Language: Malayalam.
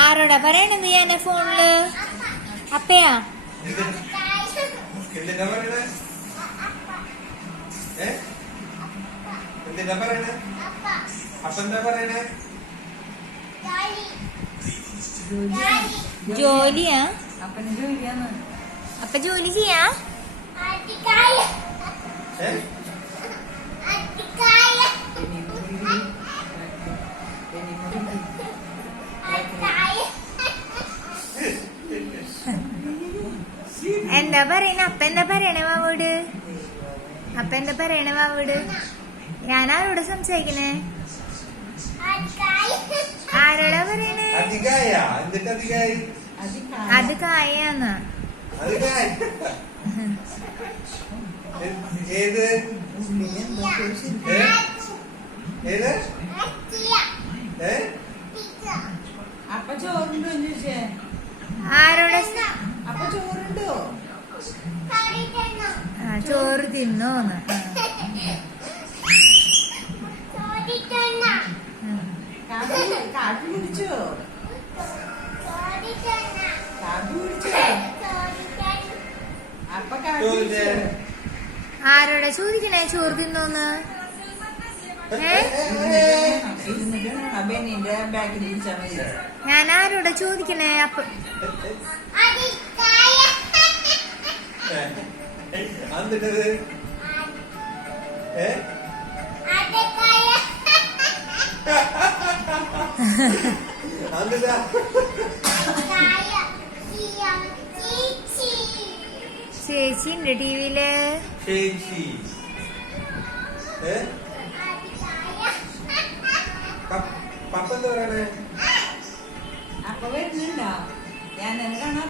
ആരോടാ പറയണേ നീ എന്നെ ഫോണില് അപ്പയാ ജോലിയാ അപ്പൊ ജോലി ചെയ്യാ എന്താ പറയണ അപ്പന്താ പറയണവാട് അപ്പന്താ പറയണവാട് ഞാനാരോട് സംസാരിക്കണേ ആരോടാ പറയണേ അത് കായാന്ന ആരോടാ ചോറ് തിന്നോന്ന് ആരോടെ ചോദിക്കണേ ചോറ് തിന്നോന്ന് ഞാൻ ആരോടെ ചോദിക്കണേ അപ്പൊ வந்துட்டது பக்கத்துல அப்ப வேணா